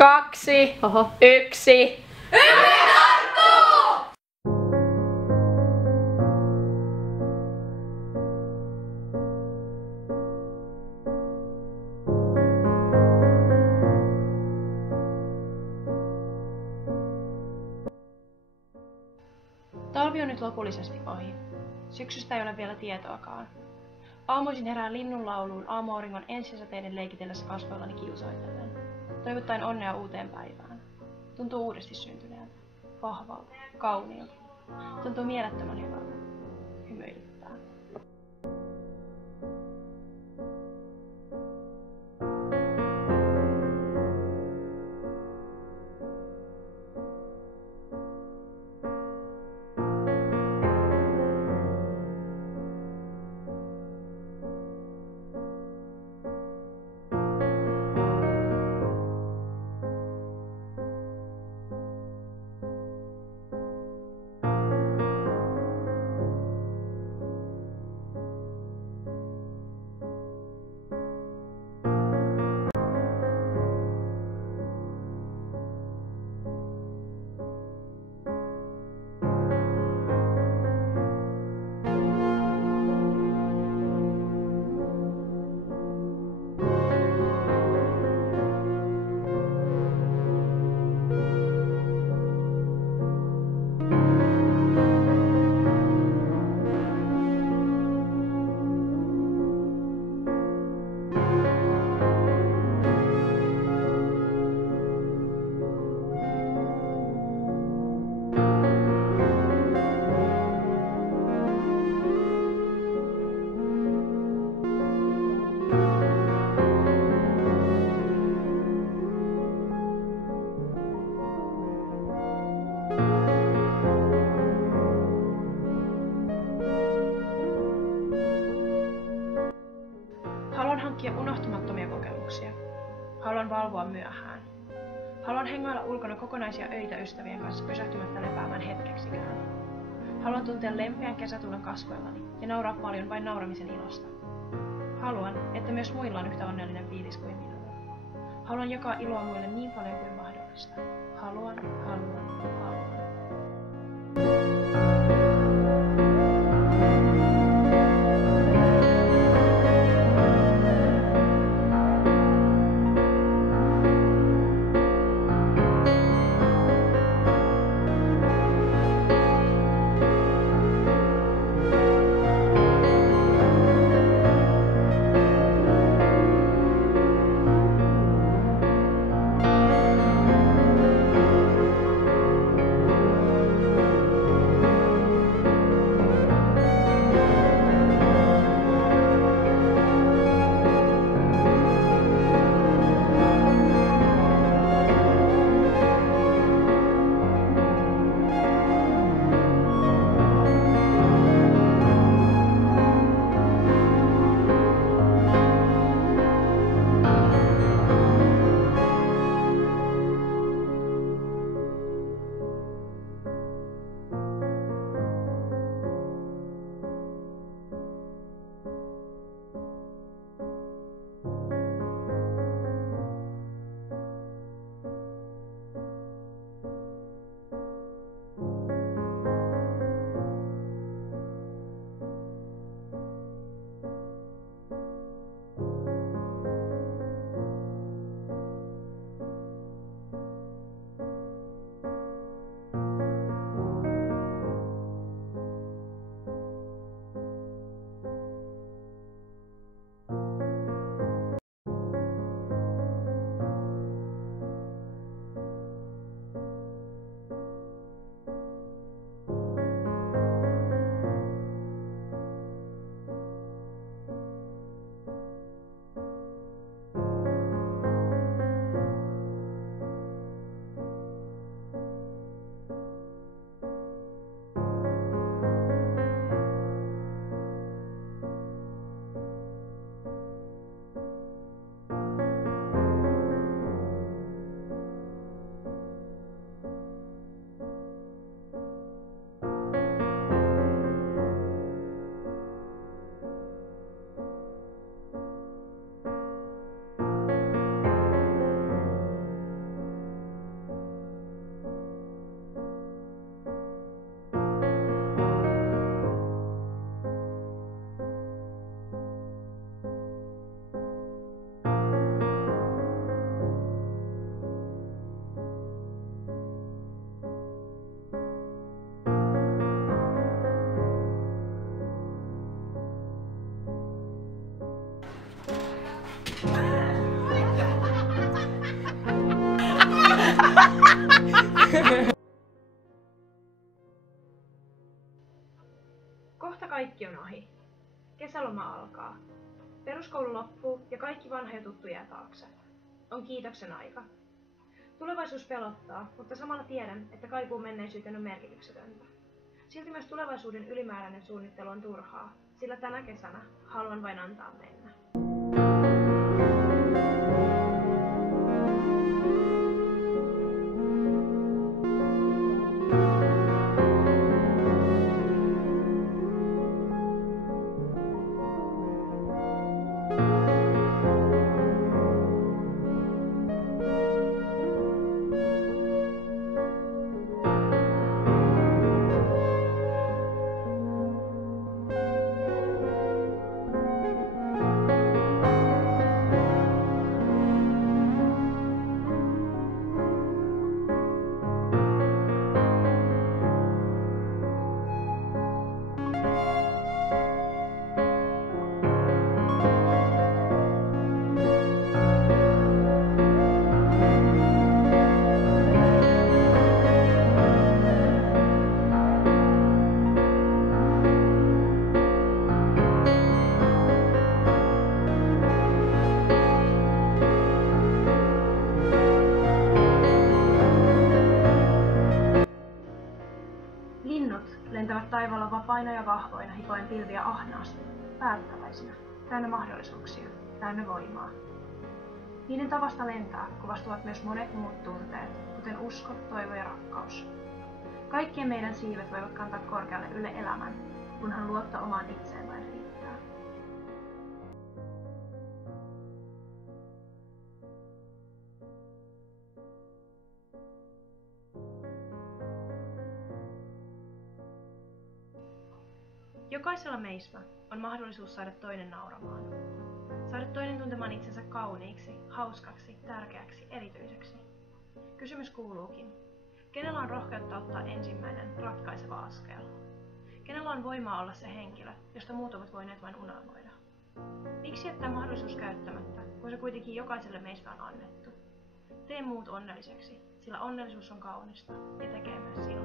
2, Oho. 1. Talvi on nyt lopullisesti ohi. Syksystä ei ole vielä tietoakaan. Aamuisin herään linnunlauluun aamuauringon ensisateiden leikitellessä kasvoillani kiusoitellen. Toivottaen onnea uuteen päivään. Tuntuu uudesti syntyneeltä. Vahvalta. Kauniilta. Tuntuu mielettömän hyvältä. Hymyilyttää. Haluan hankkia unohtumattomia kokemuksia. Haluan valvoa myöhään. Haluan hengailla ulkona kokonaisia öitä ystävien kanssa pysähtymättä lepäämään hetkeksikään. Haluan tuntea lempeän kesätuulen kasvoillani ja nauraa paljon vain nauramisen ilosta. Haluan, että myös muilla on yhtä onnellinen fiilis kuin minulla. Haluan jakaa iloa muille niin paljon kuin mahdollista. Haluan. kaikki on ohi. Kesäloma alkaa. Peruskoulu loppuu ja kaikki vanha ja tuttu jää taakse. On kiitoksen aika. Tulevaisuus pelottaa, mutta samalla tiedän, että kaipuu menneisyyteen on merkityksetöntä. Silti myös tulevaisuuden ylimääräinen suunnittelu on turhaa, sillä tänä kesänä haluan vain antaa mennä. Linnut lentävät taivaalla vapaina ja vahvoina hipoen pilviä ahnaasti, päättäväisinä, täynnä mahdollisuuksia, täynnä voimaa. Niiden tavasta lentää kuvastuvat myös monet muut tunteet, kuten usko, toivo ja rakkaus. Kaikkien meidän siivet voivat kantaa korkealle ylle elämän, kunhan luotto omaan itseen vain riittää. Jokaisella meistä on mahdollisuus saada toinen nauramaan. Saada toinen tuntemaan itsensä kauniiksi, hauskaksi, tärkeäksi, erityiseksi. Kysymys kuuluukin, kenellä on rohkeutta ottaa ensimmäinen, ratkaiseva askel? Kenellä on voimaa olla se henkilö, josta muut ovat voineet vain unelmoida? Miksi jättää mahdollisuus käyttämättä, kun se kuitenkin jokaiselle meistä on annettu? Tee muut onnelliseksi, sillä onnellisuus on kaunista ja tekee myös sinua.